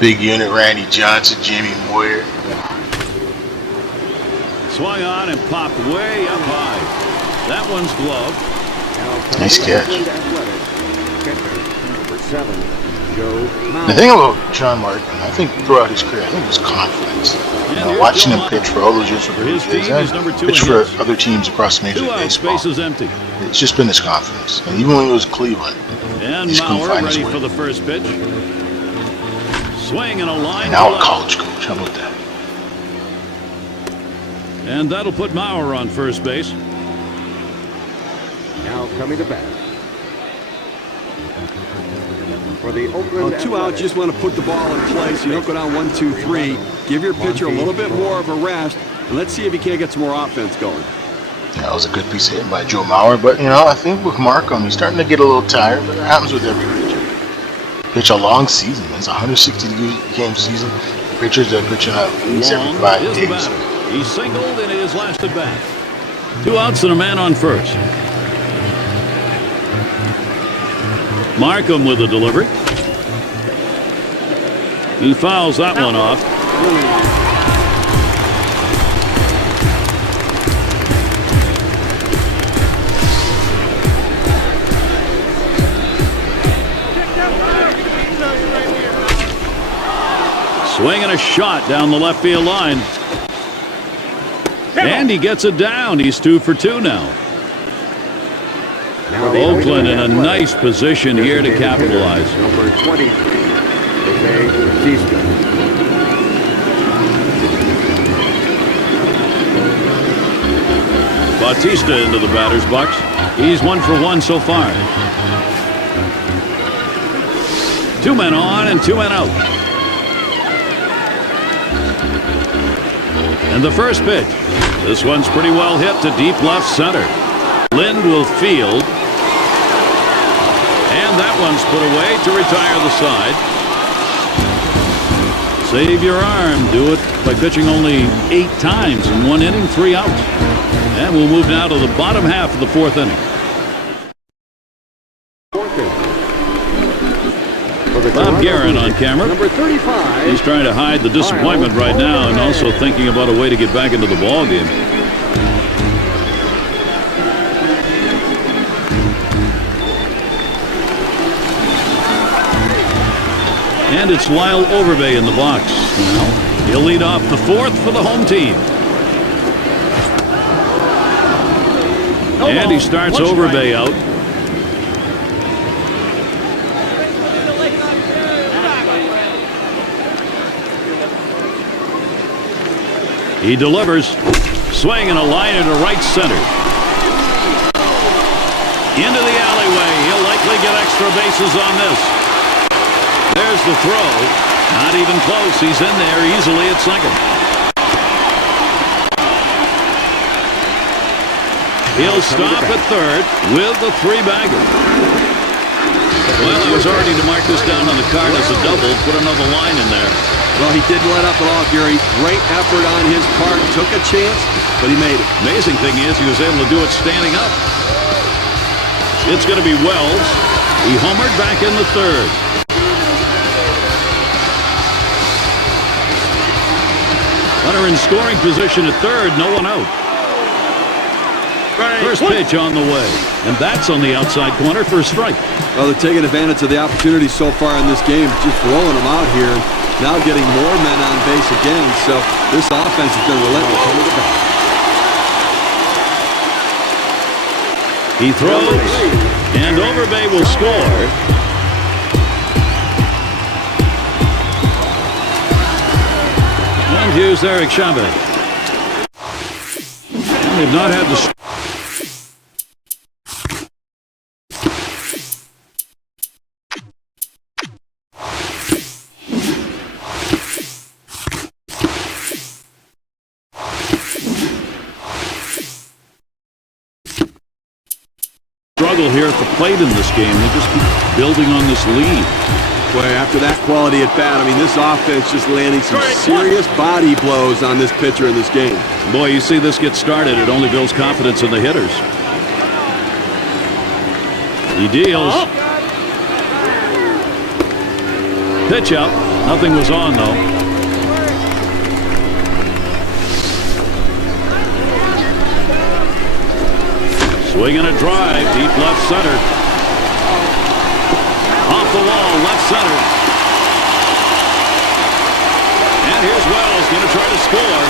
Big unit, Randy Johnson, Jamie Moyer. Swung on and popped way up high. That one's gloved. Nice catch. Number 7, Joe The thing about John Martin, I think throughout his career, I think was confidence. You know, watching him pitch for all those years for his team, pitch for other teams across Major League Baseball. Space is empty. It's just been his confidence. And even when he was Cleveland, and he's couldn't Mauer find his ready way. for the first pitch. Swing and a line. And now a college coach. How about that? And that'll put Mauer on first base. Now coming to bat. For the Oakland 2 out, you just want to put the ball in place. You don't go down 1, 2, 3. Give your pitcher a little bit more of a rest, and let's see if he can't get some more offense going. Yeah, that was a good piece of hit by Joe Mauer. But, you know, I think with Markham, he's starting to get a little tired, but it happens with every pitcher. Pitch a long season. It's a 160-game season. Pitchers are pitching out at least every 5 Is the days. batter. He singled in his last at bat. 2 outs and a man on first. Markham with the delivery. He fouls that one off. Swinging a shot down the left field line. And he gets it down. He's 2 for 2 now. Oakland in a nice position here to capitalize. Number 23, Jose Bautista. Bautista into the batter's box. He's 1 for 1 so far. 2 men on and 2 men out. And the first pitch. This one's pretty well hit to deep left center. Lind will field. And that one's put away to retire the side. Save your arm. Do it by pitching only 8 times in 1 inning, 3 outs. And we'll move now to the bottom half of the 4th inning. Bob Guerin on camera. Number 35. He's trying to hide the disappointment right now and also thinking about a way to get back into the ball game. And it's Lyle Overbay in the box. Now, he'll lead off the 4th for the home team. And he starts Overbay out. He delivers. Swing and a line into right center. Into the alleyway. He'll likely get extra bases on this. There's the throw. Not even close. He's in there easily at second. He'll stop at third with the 3-bagger. Well, I was already to mark this down on the card as a double. Put another line in there. Well, he didn't let up at all, Gary. Great effort on his part. Took a chance, but he made it. Amazing thing is he was able to do it standing up. It's going to be Wells. He homered back in the 3rd. Runner in scoring position at 3rd, no one out. First pitch on the way, and that's on the outside corner for a strike. Well, they're taking advantage of the opportunity so far in this game, just rolling them out here, and now getting more men on base again. So this offense has been relentless under the bat. He throws, and Overbay will score. And here's Eric Chavez. They've not had the... struggle here at the plate in this game. They just keep building on this lead. Boy, after that quality at bat, I mean, this offense just landing some serious body blows on this pitcher in this game. Boy, you see this get started, it only builds confidence in the hitters. He deals. Pitch out. Nothing was on, though. Swing and a drive, deep left center. Off the wall, left center. And here's Wells, going to try to score.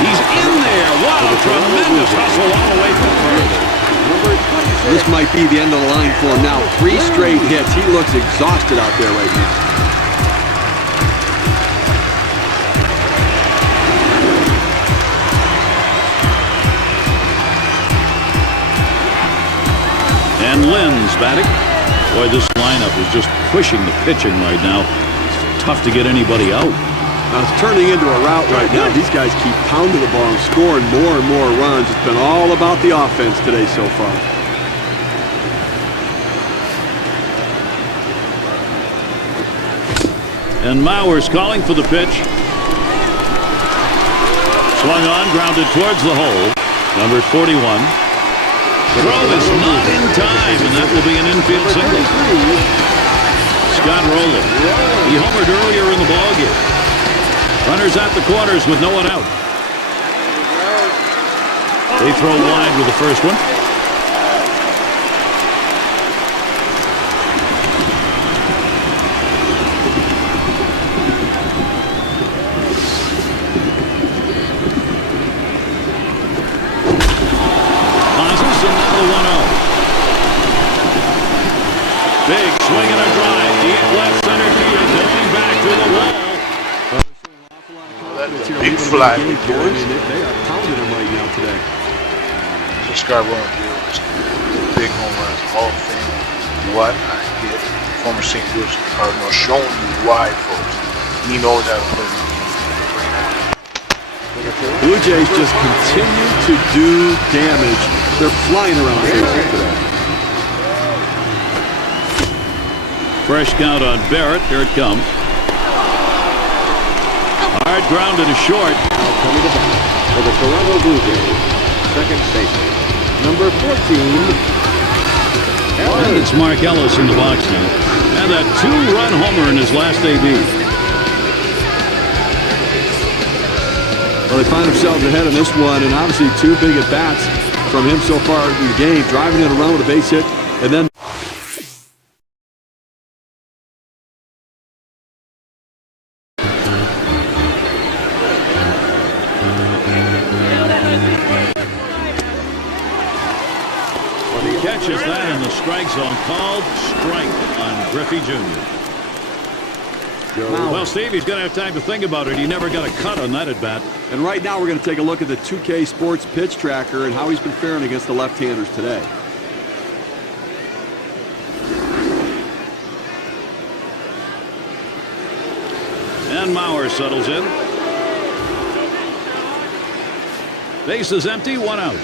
He's in there. Wow, tremendous hustle all the way from first. This might be the end of the line for him now. 3 straight hits. He looks exhausted out there right now. And Lynn's batting. Boy, this lineup is just pushing the pitching right now. It's tough to get anybody out. Now it's turning into a rout right now. These guys keep pounding the ball and scoring more and more runs. It's been all about the offense today so far. And Mauer's calling for the pitch. Swung on, grounded towards the hole. Number 41. Throw is not in time, and that will be an infield single. Scott Rowland. He homered earlier in the ballgame. Runners at the corners with no one out. They throw wide with the first one. Big swing and a drive. Deep left center field. Going back to the wall. Big fly. They are pounding him right now today. So Scott Rowland was big home runs, Hall of Fame. What I get. Former St. Louis Cardinal showing you why, folks. He knows how to play the game. Blue Jays just continue to do damage. They're flying around the bases today. Fresh count on Barrett. Here it comes. Hard grounded to short. Now coming to bat for the Toronto Blue Jays, second baseman, number 14. And it's Mark Ellis in the box now. And a 2-run homer in his last AB. Well, they find themselves ahead in this one, and obviously 2 big at-bats from him so far in the game, driving it around with a base hit, and then catches that in the strike zone. Called strike on Griffey Jr. Well, Steve, he's going to have time to think about it. He never got a cut on that at-bat. And right now we're going to take a look at the 2K Sports pitch tracker and how he's been faring against the left-handers today. And Mauer settles in. Base is empty, 1 out.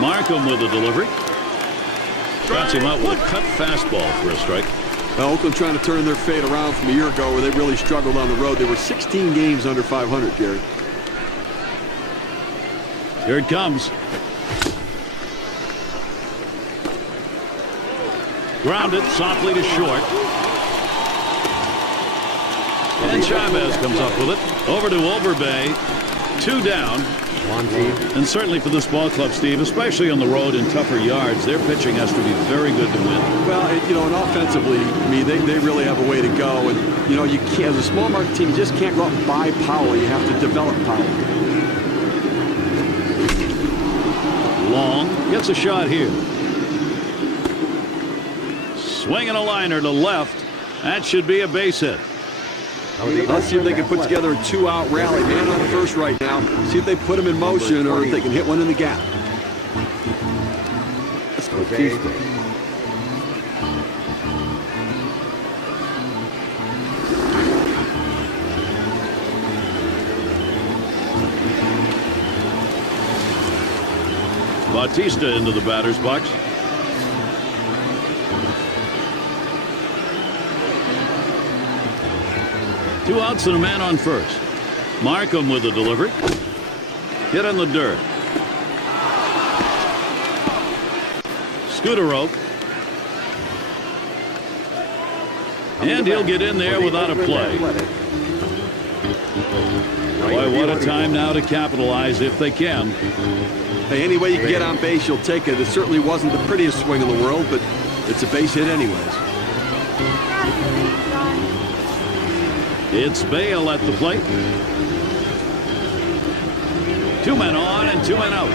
Markham with the delivery. Drops him out with a cut fastball for a strike. Well, Oakland trying to turn their fate around from a year ago where they really struggled on the road. They were 16 games under 500, Gary. Here it comes. Grounded softly to short. And Chavez comes up with it. Over to Overbay. 2 down. And certainly for this ball club, Steve, especially on the road in tougher yards, their pitching has to be very good to win. Well, and offensively, I mean, they really have a way to go. And, you can't, as a small market team, you just can't go out and buy power. You have to develop power. Long gets a shot here. Swinging a liner to left. That should be a base hit. Let's see if they can put together a 2-out rally. Man on first right now. See if they put him in motion or if they can hit one in the gap. Let's go. Bautista into the batter's box. Two outs and a man on first. Markham with the delivery. Hit in the dirt. Scooter rope. And he'll get in there without a play. Boy, what a time now to capitalize if they can. Hey, any way you can get on base, you'll take it. It certainly wasn't the prettiest swing in the world, but it's a base hit anyways. It's Bale at the plate. 2 men on and 2 men out.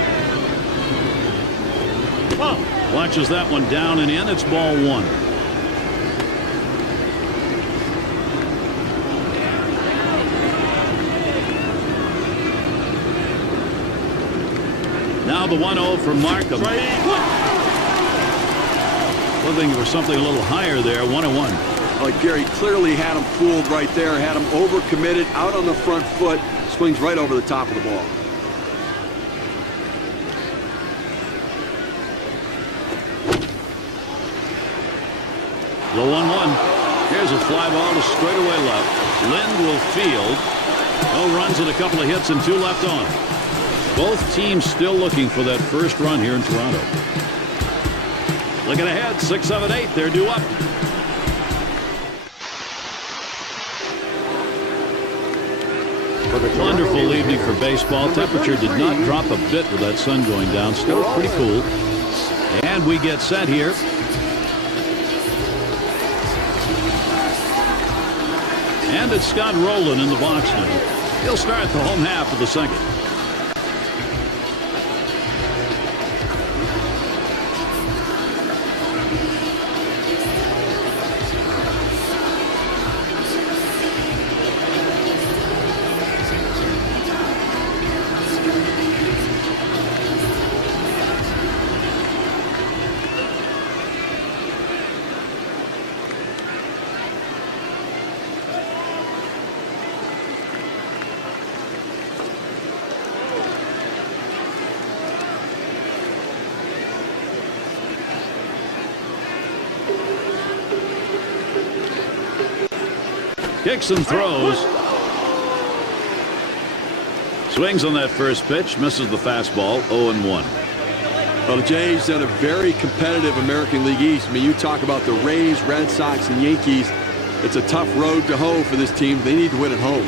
Watches that one down and in. It's ball 1. Now the 1-0 from Markham. Looking for something a little higher there. 1-1. Gary clearly had him fooled right there, had him overcommitted, out on the front foot, swings right over the top of the ball. The 1-1. Here's a fly ball to straightaway left. Lind will field. No runs and a couple of hits and 2 left on. Both teams still looking for that first run here in Toronto. Looking ahead, 6, 7, 8. They're due up. Wonderful evening for baseball. Temperature did not drop a bit with that sun going down. Still pretty cool. And we get set here. And it's Scott Rowland in the box now. He'll start the home half of the second. Kicks and throws. Swings on that first pitch, misses the fastball, 0-1. Well, the Jays had a very competitive American League East. I mean, you talk about the Rays, Red Sox, and Yankees. It's a tough road to hoe for this team. They need to win at home.